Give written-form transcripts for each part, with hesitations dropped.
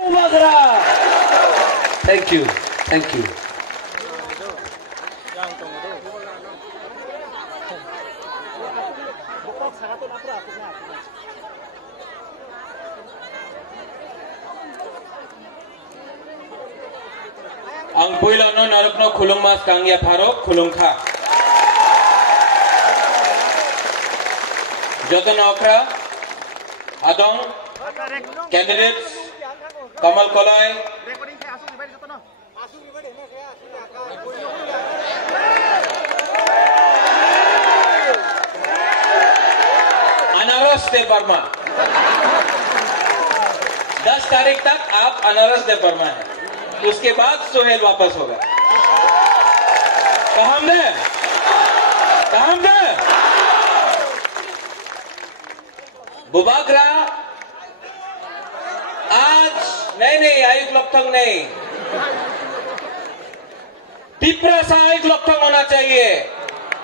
Thank you. Thank you. Ang puilang no narok no khulung mas kangya pharok khulung kha. Joton okra, adong, candidates, Kamal Kolai, अनारस दे वर्मा 10 तारीख तक आप अनारस दे वर्मा है, उसके बाद सोहेल वापस होगा। कहां दे बुबागरा आज नहीं आयुक्त लोकथंग नहीं, तिप्रासा आयुक्त लोकथंग होना चाहिए,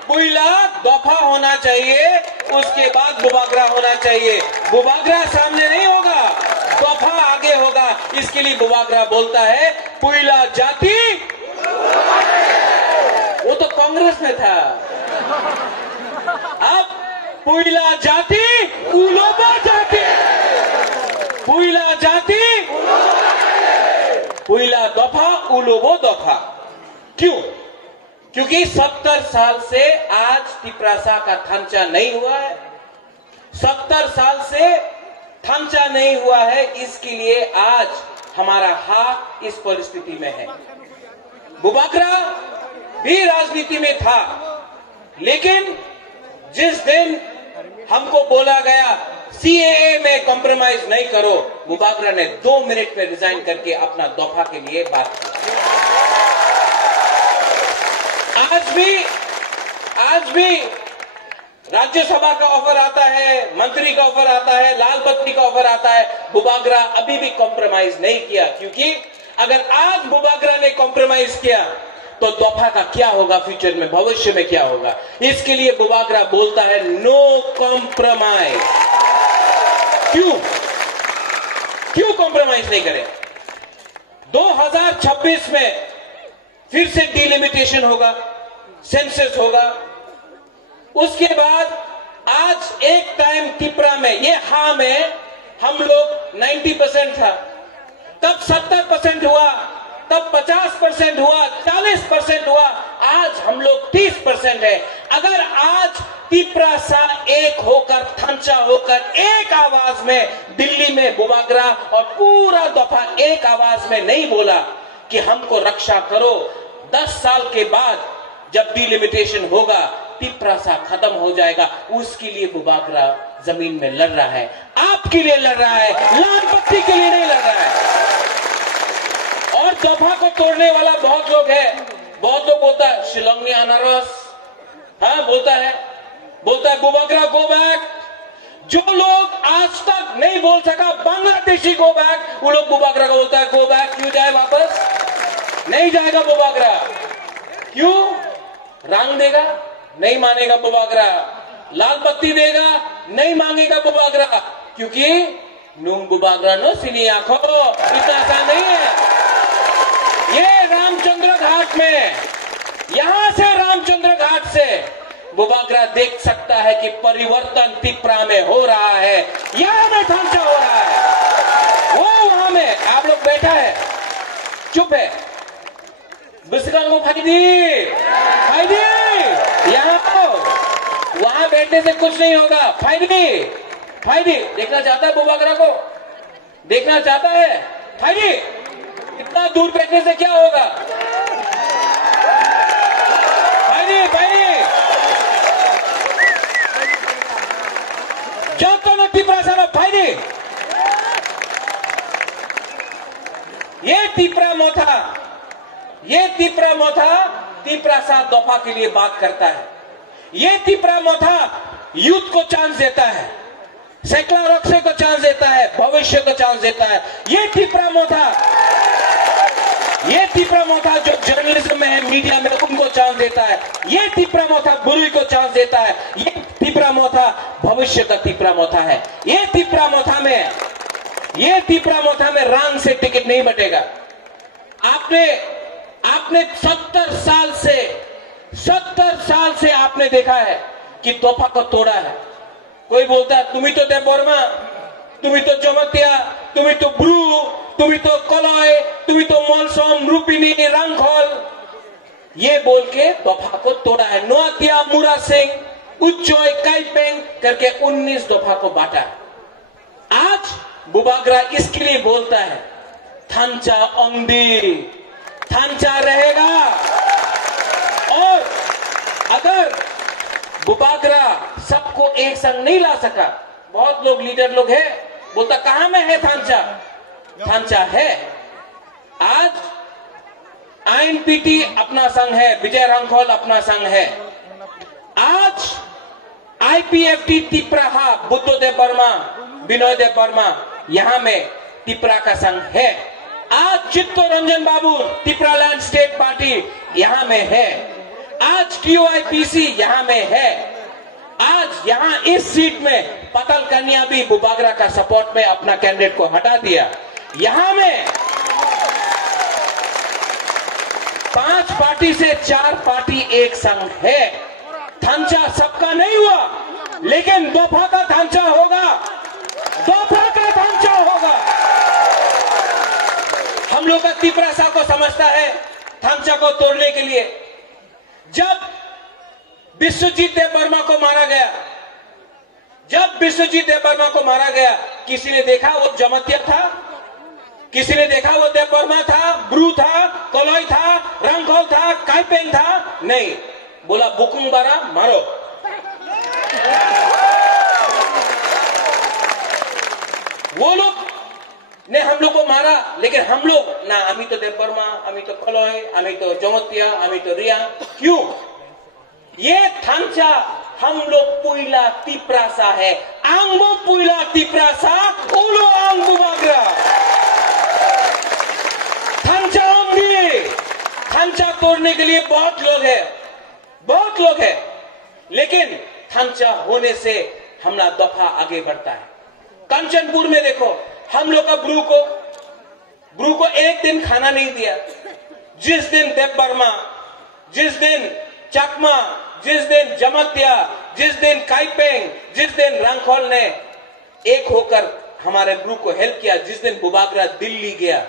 पुइला दफा होना चाहिए, उसके बाद बुबागरा होना चाहिए। बुबागरा सामने नहीं होगा, दफा आगे होगा। इसके लिए बुबागरा बोलता है पुइला जाति, वो तो कांग्रेस में था, अब पुइला जाति उलोबो जाति, पुइला जाति पुइला दफा उलोबो दफा। क्यों? क्योंकि 70 साल से आज तिप्रासा का थांचा नहीं हुआ है, 70 साल से थांचा नहीं हुआ है, इसके लिए आज हमारा हाथ इस परिस्थिति में है। बुबागरा भी राजनीति में था, लेकिन जिस दिन हमको बोला गया सीएए में कॉम्प्रोमाइज नहीं करो, बुबागरा ने 2 मिनट में रिजाइन करके अपना दफा के लिए बात की। आज भी राज्यसभा का ऑफर आता है, मंत्री का ऑफर आता है, लाल बत्ती का ऑफर आता है, बुबागरा अभी भी कॉम्प्रोमाइज नहीं किया। क्योंकि अगर आज बुबागरा ने कॉम्प्रोमाइज किया तो दफा का क्या होगा, फ्यूचर में भविष्य में क्या होगा। इसके लिए बुबागरा बोलता है नो कॉम्प्रोमाइज। क्यों कॉम्प्रोमाइज नहीं करें? 2026 में फिर से डिलिमिटेशन होगा, सेंसस होगा, उसके बाद आज एक टाइम तिप्रा में ये हाँ में हम लोग 90% था, तब 70% हुआ, तब 50% हुआ, 40% हुआ, आज हम लोग 30% है। अगर आज तिप्रासा एक होकर, थांचा होकर, एक आवाज में दिल्ली में बुबागरा और पूरा दफा एक आवाज में नहीं बोला कि हमको रक्षा करो, 10 साल के बाद जब डिलिमिटेशन होगा तिप्रासा खत्म हो जाएगा, उसके लिए बुबागरा जमीन में लड़ रहा है, आपके लिए लड़ रहा है, लाल बत्ती के लिए नहीं लड़ रहा है। और दफा को तोड़ने वाला बहुत लोग है, बहुत लोग बोलता है शिलोंगी अनारस, हाँ बोलता है बुबागरा गो बैक। जो लोग आज तक नहीं बोल सका बांग्लादेशी गो बैक, वो लोग बुबागरा को बोलता है गो बैक। क्यों जाए वापस? नहीं जाएगा बुबागरा। क्यों? रंग देगा, नहीं मानेगा बुबागरा, लाल बत्ती देगा, नहीं मांगेगा बुबागरा, क्योंकि नूंग बुबागरा नो सिनी आंखों, इतना आसान नहीं है। ये रामचंद्र घाट में, यहां से रामचंद्र घाट से बुबागरा देख सकता है कि परिवर्तन तिप्रा में हो रहा है, यहां में थांचा हो रहा है, वो वहां में आप लोग बैठा है, चुप है, बिस्कांगो फायदी यहाँ तो वहां बैठने से कुछ नहीं होगा। फायदी देखना चाहता है बुबागरा को, देखना चाहता है फायदी, इतना दूर बैठने से क्या होगा? फायदी जो तो न तिप्रासा फायदी, ये तिप्रा मोथा तिप्रासा दफा के लिए बात करता है। ये तिप्रा मोथा यूथ को चांस देता है, सेक्ला रॉक्से को चांस देता है, भविष्य को चांस देता है। ये तिप्रा मोथा जो जर्नलिज्म में है, मीडिया में, उनको चांस देता है। ये तिप्रा मोथा बुरी को चांस देता है। ये तिप्रा मोथा भविष्य का तिप्रा मोथा है। ये तिप्रा मोथा में ये तिपरा मोथा में रंग से टिकट नहीं बटेगा। आपने 70 साल से आपने देखा है कि तोहफा को तोड़ा है। कोई बोलता है तुम्ही तो देवबर्मा, तुम्ही तो जमतिया, तुम्ही तो ब्रू, तुम्ही तो कलय, तुम्ही तो मलसम, रूपिनी, रंगखोल, ये बोल के तोहफा को तोड़ा है। नोआतिया, मुरा सिंह, उच्चोय, काइपेंग करके 19 तोहफा को बांटा है। आज बुबागरा इसके लिए बोलता है थांचा ओंगदी, थांचा रहेगा। और अगर बुबागरा सबको एक संग नहीं ला सका, बहुत लोग लीडर लोग है बोलता कहां में है थांचा, थांचा है। आज आईएनपीटी अपना संघ है, विजय रंगखोल अपना संघ है। आज आईपीएफटी तिपरा, बुद्धदेव वर्मा, विनोय देव वर्मा, यहां में तिपरा का संघ है। आज चित्तरंजन बाबू तिपरालैंड स्टेट पार्टी यहां में है। आज टीओआईपीसी यहां में है। आज यहां इस सीट में पतल कन्या भी बुबागरा का सपोर्ट में अपना कैंडिडेट को हटा दिया। यहां में 5 पार्टी से 4 पार्टी एक संघ है। थांचा सबका नहीं हुआ, लेकिन दोफा का थांचा होगा, दोफा का थांचा होगा। हम लोग का तिपरा साहब को समझता है थांचा को तोड़ने के लिए। जब विश्वजीत देव वर्मा को मारा गया, जब विश्वजीत देव वर्मा को मारा गया, किसी ने देखा वो जमतिया था? किसी ने देखा वो देव वर्मा था, ब्रू था, कोलोई था, रंगखोल था, काइपेंग था? नहीं। बोला बुकुंग बारा मारो। वो लोग ने हम लोग को मारा, लेकिन हम लोग ना, अमी तो देव वर्मा, अमी तो कोलोई, अमी तो जमतिया, अमी तो रिया। क्यों? ये थांचा हम लोग पुइला तिपरासा है। आंगबो पुइला तिपरासा, उलो आंग बुबागरा। थांचा होंगे। थांचा तोड़ने के लिए बहुत लोग है, बहुत लोग है, लेकिन थांचा होने से हमारा दफा आगे बढ़ता है। कंचनपुर में देखो, हम लोग का ब्रू को एक दिन खाना नहीं दिया। जिस दिन देव वर्मा, जिस दिन चकमा, जिस दिन जमतिया, जिस दिन काइपेंग, जिस दिन रंगखोल ने एक होकर हमारे ब्रू को हेल्प किया, जिस दिन बुबागरा दिल्ली गया,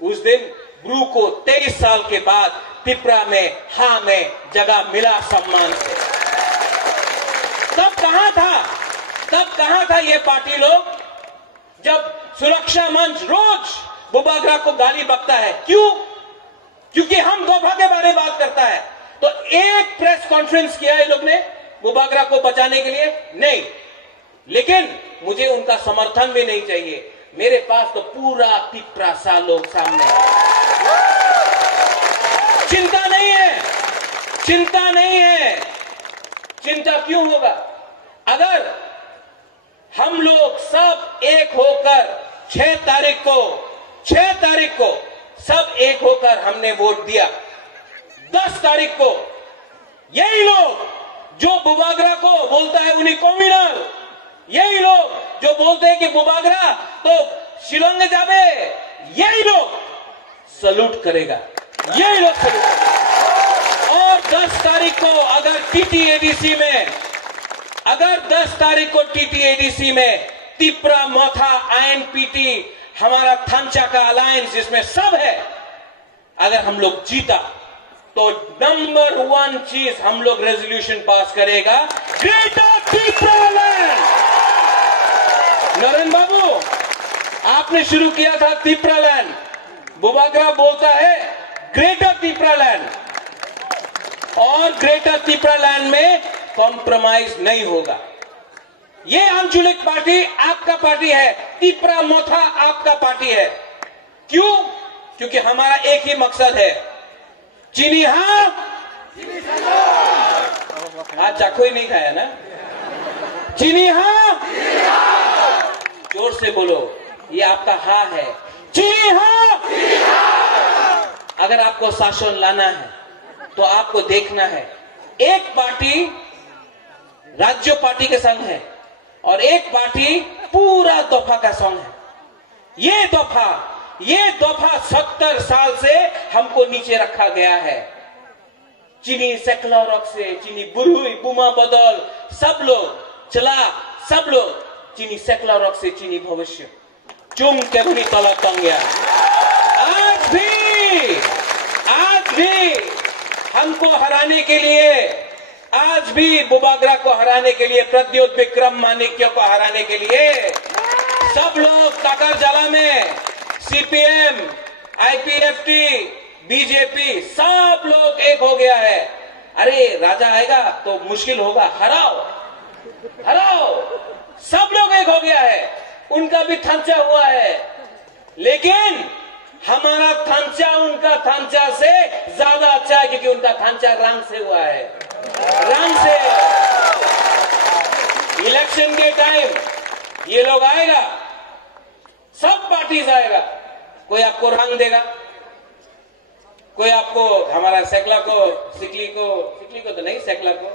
उस दिन ब्रू को 23 साल के बाद तिपरा में हाँ में जगह मिला सम्मान से। तब कहां था ये पार्टी लोग, जब सुरक्षा मंच रोज बुबागरा को गाली बकता है? क्यों? क्योंकि हम दोफा के बारे में बात करता है। तो एक प्रेस कॉन्फ्रेंस किया ये लोग ने बुबागरा को बचाने के लिए? नहीं। लेकिन मुझे उनका समर्थन भी नहीं चाहिए। मेरे पास तो पूरा तिपरासा लोग सामने है। चिंता नहीं है, चिंता नहीं है। चिंता क्यों होगा? अगर हम लोग सब एक होकर 6 तारीख को सब एक होकर हमने वोट दिया, 10 तारीख को यही लोग जो बुबागरा को बोलता है उन्हीं कॉम्युनल, यही लोग जो बोलते हैं कि बुबागरा तो शिलोंग जाबे, यही लोग सलूट करेगा, यही लोग सलूट। और 10 तारीख को अगर टीटीएडीसी में तिपरा मोथा आईएनपीटी हमारा थांचा का अलायंस जिसमें सब है, अगर हम लोग जीता तो नंबर 1 चीज हम लोग रेजोल्यूशन पास करेगा, ग्रेटर तिपरालैंड। नरेंद्र बाबू, आपने शुरू किया था तिपरालैंड, बुबागरा बोलता है ग्रेटर तिपरालैंड, और ग्रेटर तिपरालैंड में कॉम्प्रोमाइज नहीं होगा। ये आंचलिक पार्टी आपका पार्टी है, तिपरा मोथा आपका पार्टी है। क्यों? क्योंकि हमारा एक ही मकसद है, चीनी हाँ, आज चाको ही नहीं खाया ना, चीनी हाँ, जोर से बोलो, ये आपका हाँ है, चीनी हाँ। अगर आपको शासन लाना है तो आपको देखना है, एक पार्टी राज्य पार्टी के संग है और एक पार्टी पूरा तोहफा का संग है। ये दफा 70 साल से हमको नीचे रखा गया है। चीनी सेक्लॉरक से चीनी बुरुई बुमा बदल सब लोग चीनी सेक्लॉरक से चीनी भविष्य चुम के भनी तला तंग्या। आज भी हमको हराने के लिए, आज भी बुबागरा को हराने के लिए, प्रद्योत विक्रम माणिक्य को हराने के लिए सब लोग काकरजाला में सीपीएम, आईपीएफटी, बीजेपी सब लोग एक हो गया है। अरे राजा आएगा तो मुश्किल होगा, हराओ, सब लोग एक हो गया है। उनका भी थांचा हुआ है, लेकिन हमारा थांचा उनका थांचा से ज्यादा अच्छा है, क्योंकि उनका थांचा रंग से हुआ है, रंग से। इलेक्शन के टाइम ये लोग आएगा, सब पार्टीज आएगा, कोई आपको रंग देगा, कोई आपको हमारा सेकला को सिकली को तो नहीं, सेकला को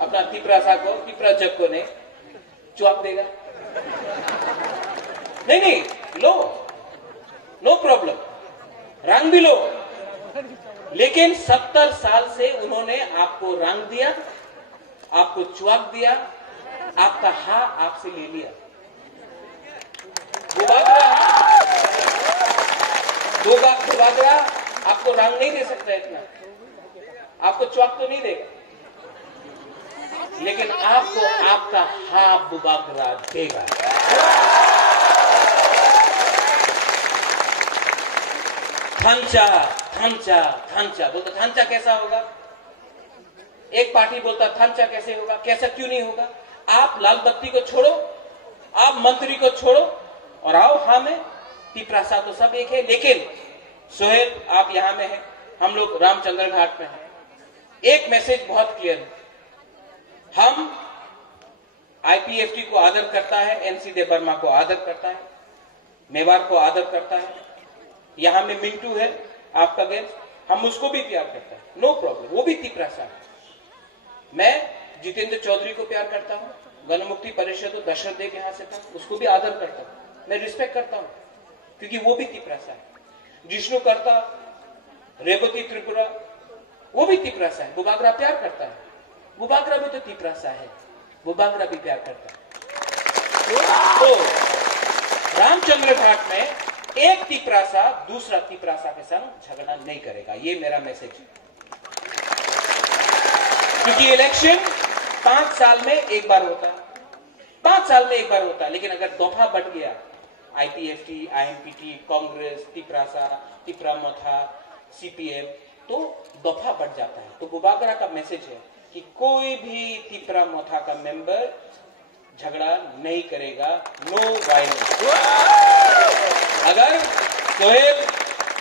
अपना तिपरासा को, तिपराजक को नहीं, चुआप देगा। नहीं, लो, नो प्रॉब्लम, रंग भी लो। लेकिन 70 साल से उन्होंने आपको रंग दिया, आपको चुआप दिया, आपका हा आपसे ले लिया। बुबागरा आपको रंग नहीं दे सकता इतना, आपको चौक तो नहीं देगा, लेकिन आपको आपका हा बुबागरा देगा। थांचा बोलता, थांचा कैसा होगा? एक पार्टी बोलता थांचा कैसे होगा, कैसा क्यों नहीं होगा? आप लाल बत्ती को छोड़ो, आप मंत्री को छोड़ो और आओ हाँ में, तिपरासा तो सब एक है। लेकिन सोहेल आप यहां में हैं, हम लोग रामचंद्र घाट में हैं। एक मैसेज बहुत क्लियर है, हम आईपीएफटी को आदर करता है, एनसी दे बर्मा को आदर करता है, मेवाड़ को आदर करता है, यहां में मिंटू है आपका गेस्ट, हम उसको भी प्यार करता है, नो प्रॉब्लम, वो भी तिपरासा है। मैं जितेंद्र चौधरी को प्यार करता हूं, गणमुक्ति परिषद दशरथ देव यहां से था, उसको भी आदर करता हूं, मैं रिस्पेक्ट करता हूं, क्योंकि वो भी तिपरासा है। जिष्णु करता, रेवती त्रिपुरा, वो भी तिपरासा है। बुबागरा प्यार करता है, बुबागरा भी तो तिपरासा है, बुबागरा भी प्यार करता है। तो रामचंद्र घाट में एक तिपरासा दूसरा तिपरासा के संग झगड़ा नहीं करेगा, ये मेरा मैसेज है। क्योंकि इलेक्शन 5 साल में एक बार होता है, 5 साल में एक बार होता है, लेकिन अगर दफा बढ़ गया, आईपीएफटी, आईएमपीटी, कांग्रेस, तिपरासा, तिपरामथा, सीपीएम, तो दफा बढ़ जाता है। तो बुबागरा का मैसेज है कि कोई भी तिपरामथा का मेंबर झगड़ा नहीं करेगा, नो वायलेंस। अगर सोहेल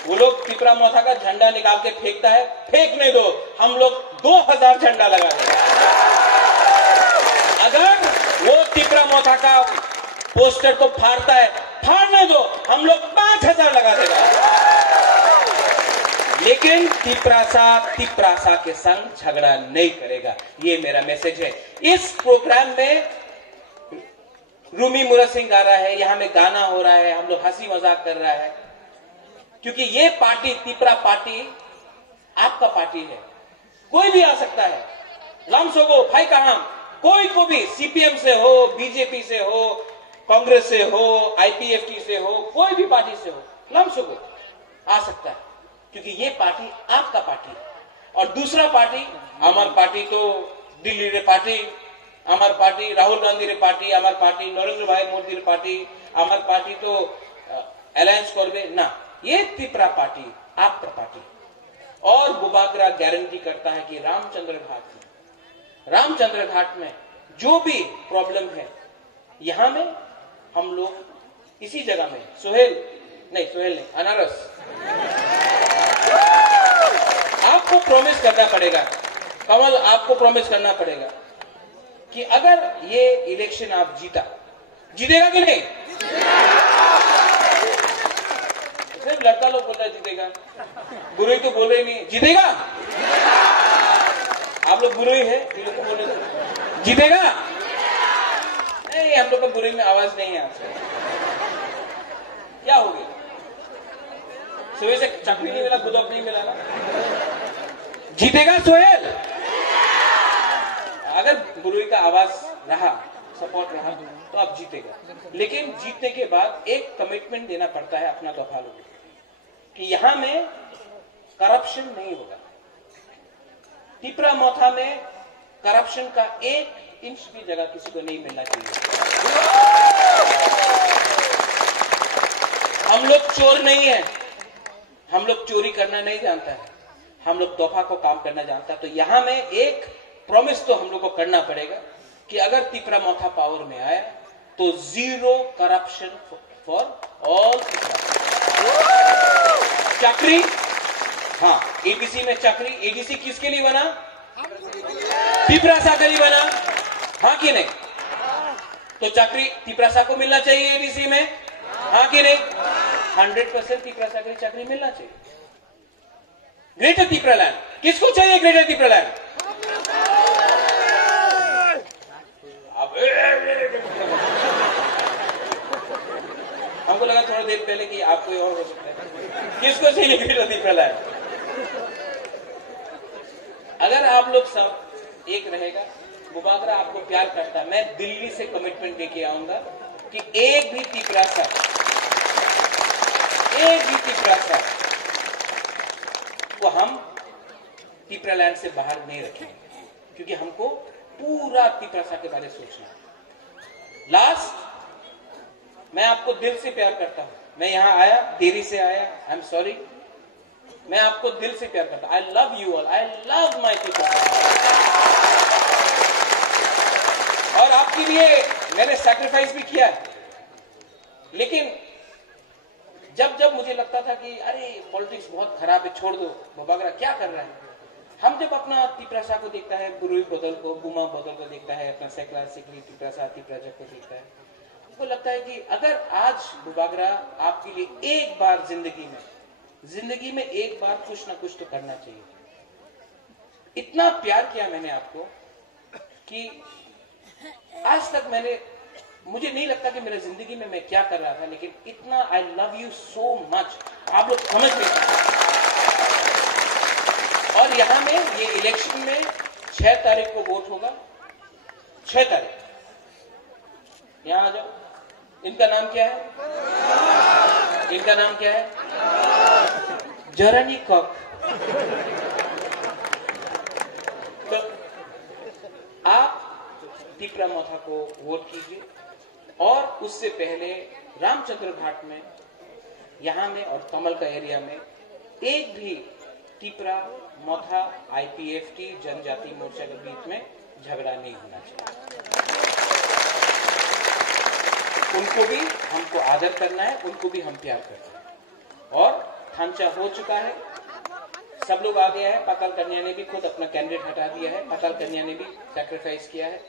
वो लोग तिपरामथा का झंडा निकाल के फेंकता है, फेंकने दो, हम लोग 2000 झंडा लगा देंगे। अगर वो तिपरामथा का पोस्टर को फाड़ता है, फाड़ने दो, हम लोग 5000 लगा देगा। लेकिन तिपरासा के संग झगड़ा नहीं करेगा, ये मेरा मैसेज है। इस प्रोग्राम में रूमी मुरा सिंह गा रहा है, यहां में गाना हो रहा है, हम लोग हंसी मजाक कर रहा है, क्योंकि ये पार्टी, तिपरा पार्टी आपका पार्टी है, कोई भी आ सकता है। लामसोगो भाई कहां, कोई को भी, सीपीएम से हो, बीजेपी से हो, कांग्रेस से हो, आईपीएफटी से हो, कोई भी पार्टी से हो, लामसोगो आ सकता है, क्योंकि ये पार्टी आपका पार्टी है। और दूसरा पार्टी, हमार पार्टी तो दिल्ली रे पार्टी, हमार पार्टी राहुल गांधी रे पार्टी, हमार पार्टी नरेंद्र भाई मोदी रे पार्टी, हमार पार्टी तो अलायंस करबे ना, ये तिपरा पार्टी आपका पार्टी। और बुबागरा गारंटी करता है कि रामचंद्र घाट में जो भी प्रॉब्लम है, यहां में हम लोग इसी जगह में, सोहेल नहीं, अनारस, आपको प्रॉमिस करना पड़ेगा, कमल आपको प्रॉमिस करना पड़ेगा कि अगर ये इलेक्शन आप जीतेगा कि नहीं? सिर्फ लड़का लोग बोलता है जीतेगा, बुरुई तो बोल रहे नहीं, जीतेगा? आप लोग बुरुई है, ये लोग को बोले जीतेगा? नहीं, हम लोग का बुरुई में आवाज नहीं है आपसे। क्या हो गया? सुबह से चकरी नहीं मिला, गुदौक नहीं मिला ना। जीतेगा सोहेल अगर बुरुई का आवाज रहा, सपोर्ट रहा तो अब जीतेगा। लेकिन जीतने के बाद एक कमिटमेंट देना पड़ता है अपना दफा लोगों कि यहां में करप्शन नहीं होगा। तिपरा मोथा में करप्शन का 1 इंच भी जगह किसी को नहीं मिलना चाहिए। हम लोग चोर नहीं है, हम लोग चोरी करना नहीं जानता है, हम लोग दफा को काम करना जानता है। तो यहां में एक प्रॉमिस तो हम लोग को करना पड़ेगा कि अगर तिपरा मोथा पावर में आया तो 0 करप्शन फॉर ऑल चक्री। हाँ, एडीसी में चक्री। एडीसी किसके लिए बना? तिपरासा के लिए बना, हाँ कि नहीं? तो चक्री तिपरासा को मिलना चाहिए एडीसी में, हाँ कि नहीं? 100% तिपरासा के चक्री मिलना चाहिए। ग्रेटर तिपरालैंड किसको चाहिए? ग्रेटर तिपरालैंड हमको लगा थोड़ा देर पहले कि आपको और हो सकता है। किसको चाहिए ग्रेटर तिपरालैंड? अगर आप लोग सब एक रहेगा, बुबागरा आपको प्यार करता है, मैं दिल्ली से कमिटमेंट लेके आऊंगा कि एक भी तिपरासा को हम तिपरालैंड से बाहर नहीं रखेंगे, क्योंकि हमको पूरा तिपरासा के बारे में सोचना है। लास्ट, मैं आपको दिल से प्यार करता हूं। मैं यहां आया, देरी से आया, आई एम सॉरी। मैं आपको दिल से प्यार करता हूं। आई love you all, I love my people. और आपके लिए मैंने सैक्रिफाइस भी किया है। लेकिन जब जब मुझे लगता था कि अरे पॉलिटिक्स बहुत खराब है, छोड़ दो, बुबागरा क्या कर रहा है, हम जब अपना तिपरासा को देखता है, बुरुई बदल को, बुमा बदल को देखता है, अपना सेकला सिकली तिपरासा तिपराजा को देखता है, हमको लगता है कि अगर आज बुबागरा आपके लिए एक बार जिंदगी में एक बार कुछ ना कुछ तो करना चाहिए। इतना प्यार किया मैंने आपको कि आज तक मुझे नहीं लगता कि मेरी जिंदगी में मैं क्या कर रहा था, लेकिन इतना आई लव यू सो मच, आप लोग समझ नहीं सकते। और यहां में ये इलेक्शन में 6 तारीख को वोट होगा। 6 तारीख यहां आ जाओ। इनका नाम क्या है? इनका नाम क्या है? जरानी कॉक। तो आप तिपरा मोथा को वोट कीजिए। और उससे पहले रामचंद्र घाट में, यहां में और कमल का एरिया में एक भी तिपरा मोथा आईपीएफटी जनजाति मोर्चा के बीच में झगड़ा नहीं होना चाहिए। उनको भी हमको आदर करना है, उनको भी हम प्यार करते हैं। और थांचा हो चुका है, सब लोग आ गया है। पाताल कन्या ने भी खुद अपना कैंडिडेट हटा दिया है, पाताल कन्या ने भी सैक्रिफाइस किया है,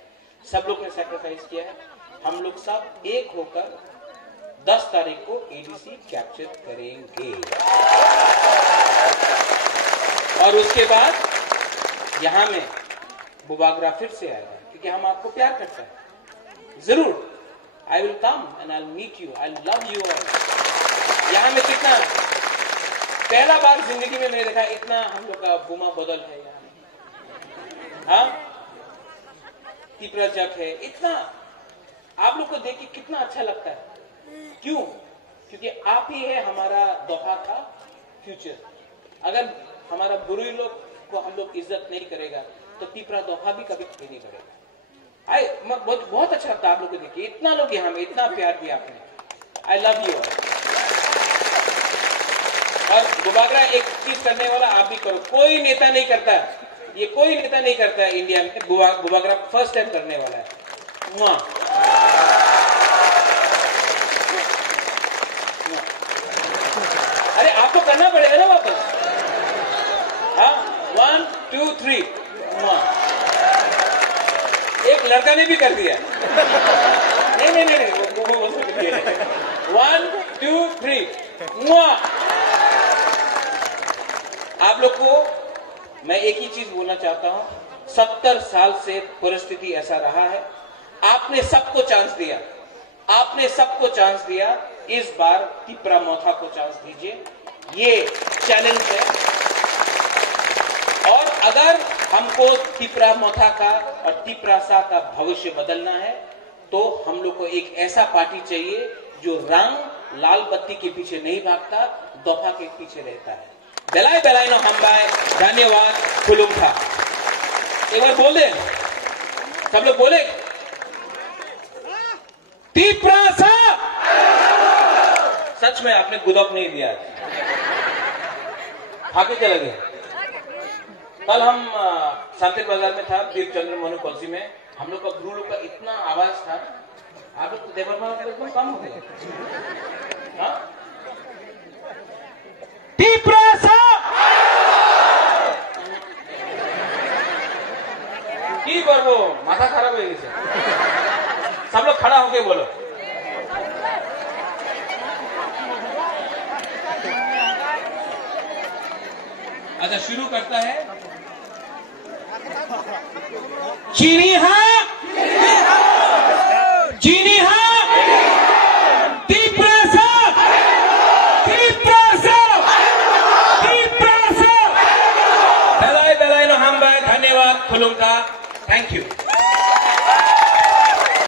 सब लोग ने सैक्रिफाइस किया है। हम लोग सब एक होकर 10 तारीख को एडीसी कैप्चर करेंगे। और उसके बाद यहां में बुबागरा फिर से आएगा, क्योंकि हम आपको प्यार करते हैं। जरूर, I will come and I will meet you, I love you all. यहां में कितना, पहला बार जिंदगी में मैंने देखा इतना हम लोग का बुमा बदल है यहाँ। हाँ, तिपरा जग है, इतना आप लोग को देख के कितना अच्छा लगता है। क्यों? क्योंकि आप ही है हमारा दोहा का फ्यूचर। अगर हमारा बुरुई लोग को हम लोग इज्जत नहीं करेगा तो तिपरा दोहा भी कभी नहीं करेगा। बहुत अच्छा लगता है आप लोग को देखिए, इतना लोग यहाँ में इतना प्यार दिया आपने। आई लव यू ऑल। और बुबागरा एक चीज करने वाला आप भी करो, कोई नेता नहीं करता, ये कोई नेता नहीं करता है इंडिया में। बुबागरा फर्स्ट टाइम करने वाला है। अरे आपको करना पड़ेगा ना वापस। हाँ, 1 2 3 एक लड़का ने भी कर दिया। नहीं 1 2 3 आप लोग को मैं एक ही चीज बोलना चाहता हूं, 70 साल से परिस्थिति ऐसा रहा है। आपने सबको चांस दिया, आपने सबको चांस दिया। इस बार तिप्रा मोथा को चांस दीजिए, ये चैलेंज है। और अगर हमको तिप्रा मोथा का और तिप्रासा का भविष्य बदलना है तो हम लोग को एक ऐसा पार्टी चाहिए जो रंग लाल बत्ती के पीछे नहीं भागता, दफा के पीछे रहता है। बेलाय बेलाय नो हमबाय, धन्यवाद, खुलुमखा। एक बार बोल दे, सब लोग बोले, तिप्रासा। सच में आपने गुदक नहीं दिया, भागे चले गए। कल हम शांति बाजार में था, दीप चंद्र मोनू कॉलेज में, हम लोग का गुरु लोग का इतना आवाज था, आप लोग देवर एकदम कम हो गए। तिप्रासा की करबो, माथा खराब हो गई। सब लोग खड़ा होके बोलो। अच्छा, शुरू करता है। चीनी हाँ, चीनी हाँ, तिप्रासा, तिप्रासा, तिप्रासा। बेलाय बेलाय नो हमबाय, धन्यवाद, खुलुमका, थैंक यू।